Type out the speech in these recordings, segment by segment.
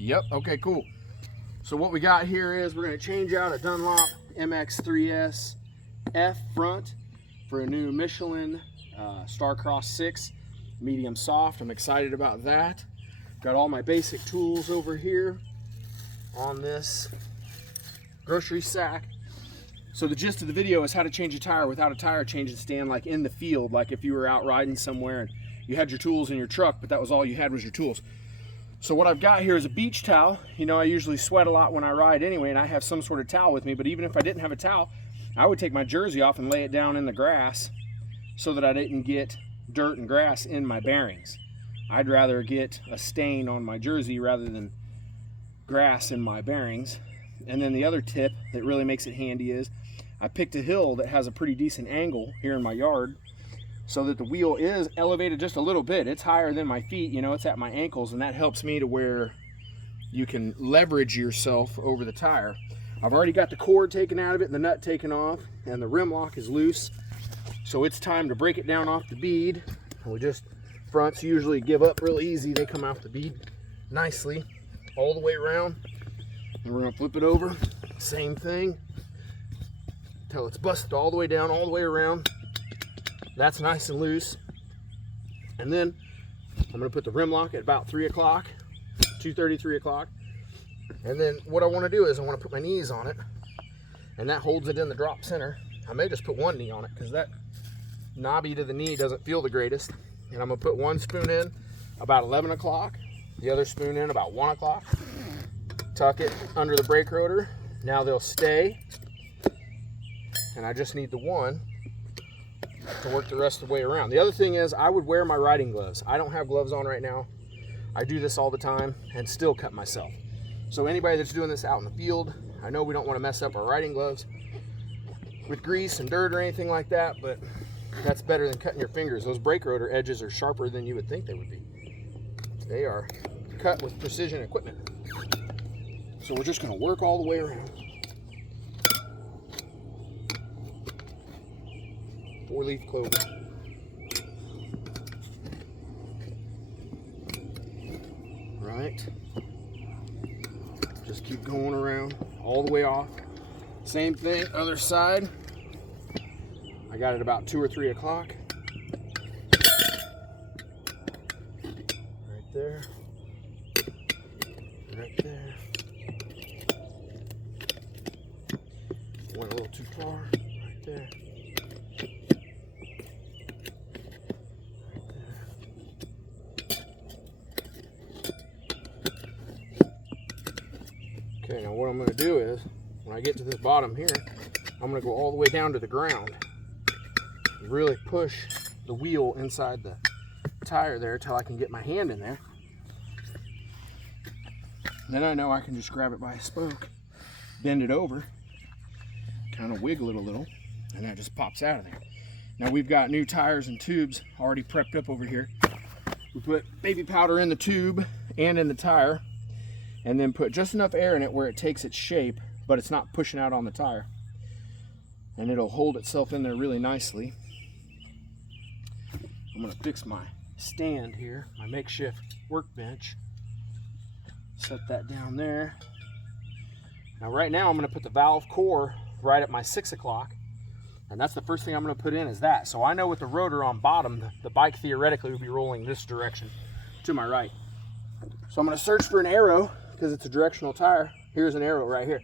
Yep, okay, cool. So what we got here is we're going to change out a Dunlop MX3S F front for a new Michelin Starcross 6 medium soft. I'm excited about that. Got all my basic tools over here on this grocery sack. So the gist of the video is how to change a tire without a tire changing stand, like in the field, like if you were out riding somewhere and you had your tools in your truck, but that was all you had was your tools. So what I've got here is a beach towel. You know, I usually sweat a lot when I ride anyway, and I have some sort of towel with me, but even if I didn't have a towel, I would take my jersey off and lay it down in the grass so that I didn't get dirt and grass in my bearings. I'd rather get a stain on my jersey rather than grass in my bearings. And then the other tip that really makes it handy is I picked a hill that has a pretty decent angle here in my yard so that the wheel is elevated just a little bit. It's higher than my feet, you know, it's at my ankles, and that helps me to where you can leverage yourself over the tire. I've already got the cord taken out of it and the nut taken off, and the rim lock is loose. So it's time to break it down off the bead. Fronts usually give up real easy. They come off the bead nicely all the way around. And we're gonna flip it over, same thing, until it's busted all the way down, all the way around. That's nice and loose. And then I'm gonna put the rim lock at about 3 o'clock, 2:30, 3 o'clock. And then what I wanna do is I wanna put my knees on it, and that holds it in the drop center. I may just put one knee on it because that knobby to the knee doesn't feel the greatest. And I'm gonna put one spoon in about 11 o'clock, the other spoon in about 1 o'clock. Tuck it under the brake rotor. Now they'll stay. And I just need the one to work the rest of the way around. The other thing is I would wear my riding gloves. I don't have gloves on right now. I do this all the time and still cut myself. So anybody that's doing this out in the field, I know we don't want to mess up our riding gloves with grease and dirt or anything like that, but that's better than cutting your fingers. Those brake rotor edges are sharper than you would think they would be. They are cut with precision equipment. So we're just going to work all the way around. 4-leaf clover. Right. Just keep going around all the way off. Same thing, other side. I got it about 2 or 3 o'clock. Right there. Right there. Went a little too far. Right there. Okay, now what I'm going to do is, when I get to this bottom here, I'm going to go all the way down to the ground. Really push the wheel inside the tire there till I can get my hand in there. Then I know I can just grab it by a spoke, bend it over, kind of wiggle it a little, and that just pops out of there. Now we've got new tires and tubes already prepped up over here. We put baby powder in the tube and in the tire, and then put just enough air in it where it takes its shape, but it's not pushing out on the tire. And it'll hold itself in there really nicely. I'm gonna fix my stand here, my makeshift workbench. Set that down there. Now right now I'm gonna put the valve core right at my 6 o'clock. And that's the first thing I'm gonna put in is that. So I know with the rotor on bottom, the bike theoretically would be rolling this direction to my right. So I'm gonna search for an arrow because it's a directional tire. Here's an arrow right here.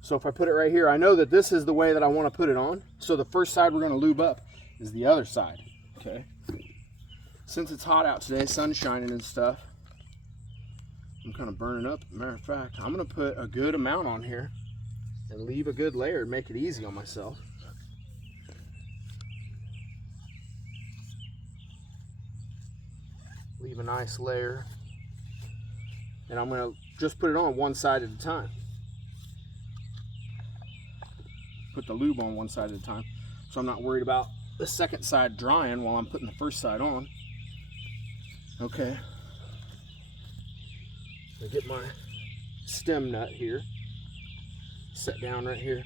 So if I put it right here, I know that this is the way that I wanna put it on. So the first side we're gonna lube up is the other side. Okay. Since it's hot out today, sun's shining and stuff, I'm kind of burning up. Matter of fact, I'm going to put a good amount on here and leave a good layer and make it easy on myself. Leave a nice layer. And I'm going to just put it on one side at a time. Put the lube on one side at a time, so I'm not worried about the second side drying while I'm putting the first side on. Okay. I get my stem nut here, set down right here,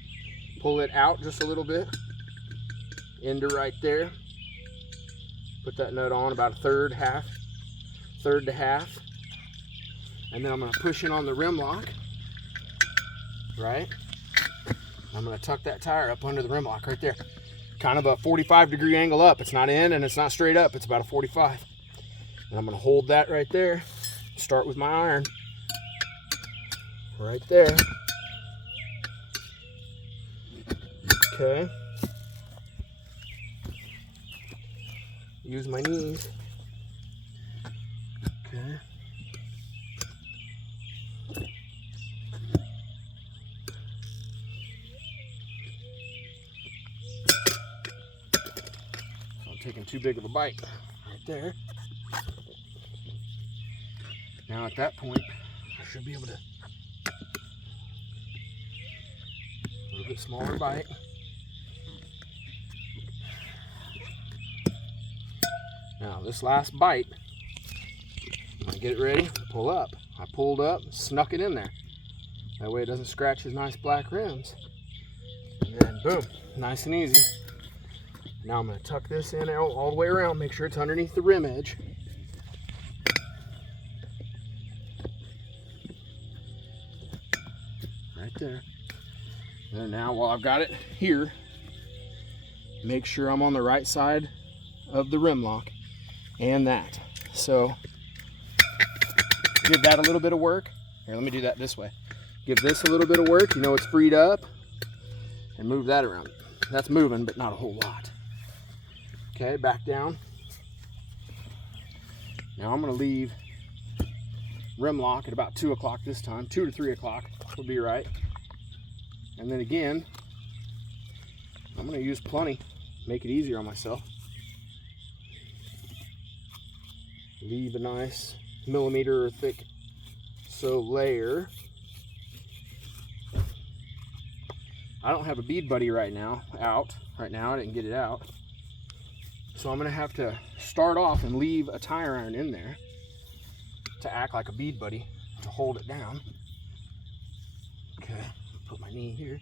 pull it out just a little bit, into right there. Put that nut on about a third to half. And then I'm going to push in on the rim lock, right? I'm going to tuck that tire up under the rim lock right there. Kind of a 45-degree angle up. It's not in and it's not straight up. It's about a 45. And I'm going to hold that right there. Start with my iron. Right there. Okay. Use my knees. Okay. So I'm taking too big of a bite right there. Now at that point, I should be able to a little bit smaller bite. Now this last bite, when I get it ready, pull up. I pulled up, snuck it in there. That way it doesn't scratch his nice black rims. And then boom, nice and easy. Now I'm going to tuck this in all the way around, make sure it's underneath the rim edge. Right there. And now while I've got it here, make sure I'm on the right side of the rim lock and that. So give that a little bit of work. Here, let me do that this way. Give this a little bit of work, you know it's freed up, and move that around. That's moving, but not a whole lot. Okay, back down. Now I'm going to leave rim lock at about 2 o'clock this time. 2 to 3 o'clock will be right. And then again, I'm going to use plenty, make it easier on myself. Leave a nice millimeter thick layer. I don't have a bead buddy right now. I didn't get it out. So I'm going to have to start off and leave a tire iron in there to act like a bead buddy to hold it down. Okay, put my knee here.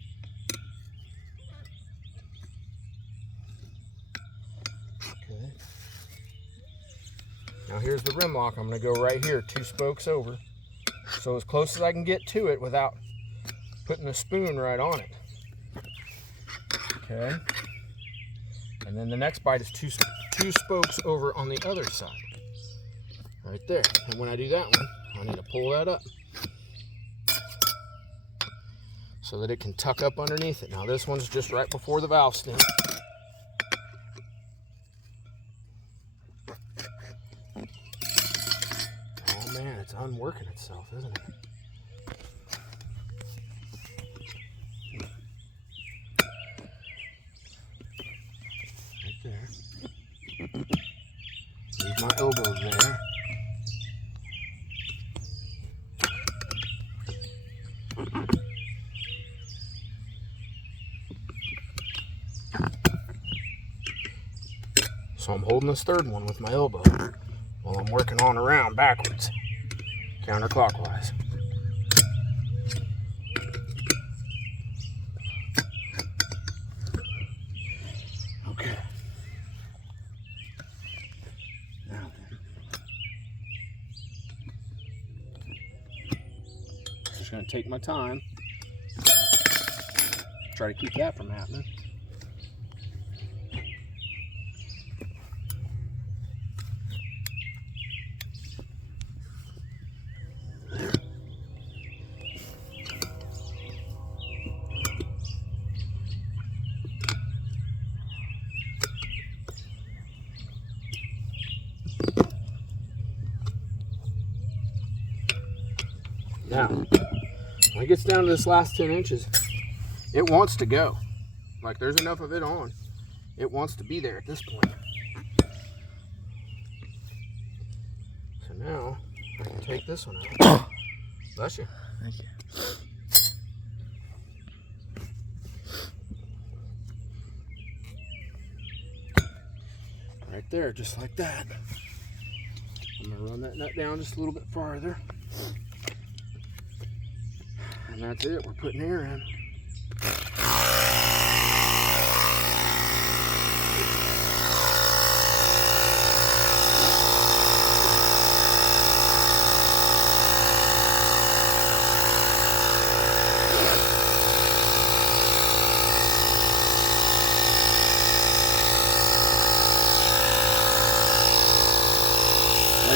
Okay. Now here's the rim lock. I'm going to go right here, 2 spokes over. So as close as I can get to it without putting a spoon right on it. Okay. And then the next bite is two spokes over on the other side. Right there. And when I do that one, I need to pull that up so that it can tuck up underneath it. Now this one's just right before the valve stem. Oh man, it's unworking itself, isn't it? Right there. Leave my elbow there. So I'm holding this third one with my elbow while I'm working on around backwards, counterclockwise. Okay. Now then. Just going to take my time. Try to keep that from happening. Now, when it gets down to this last 10 inches, it wants to go. Like there's enough of it on. It wants to be there at this point. So now, I can take this one out. Bless you. Thank you. Right there, just like that. I'm gonna run that nut down just a little bit farther. And that's it, we're putting air in.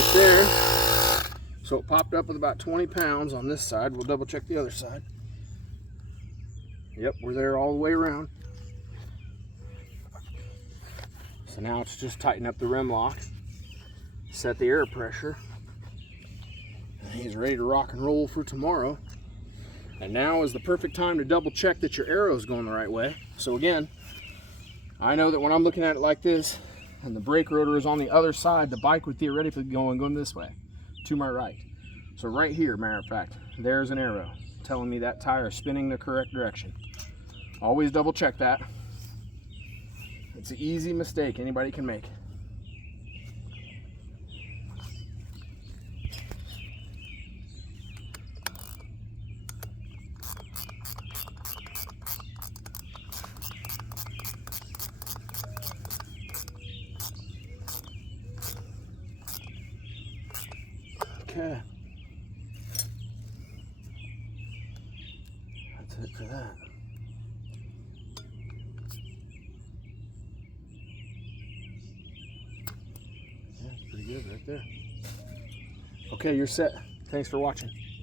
right there. So it popped up with about 20 pounds on this side. We'll double check the other side. Yep, we're there all the way around. So now it's just tighten up the rim lock, set the air pressure, and he's ready to rock and roll for tomorrow. And now is the perfect time to double check that your arrow is going the right way. So again, I know that when I'm looking at it like this and the brake rotor is on the other side, the bike would theoretically be going this way, to my right. So right here, matter of fact, there's an arrow telling me that tire is spinning the correct direction. Always double check that. It's an easy mistake anybody can make. Okay. That's it for that. Yeah, pretty good right there. Okay, you're set. Thanks for watching.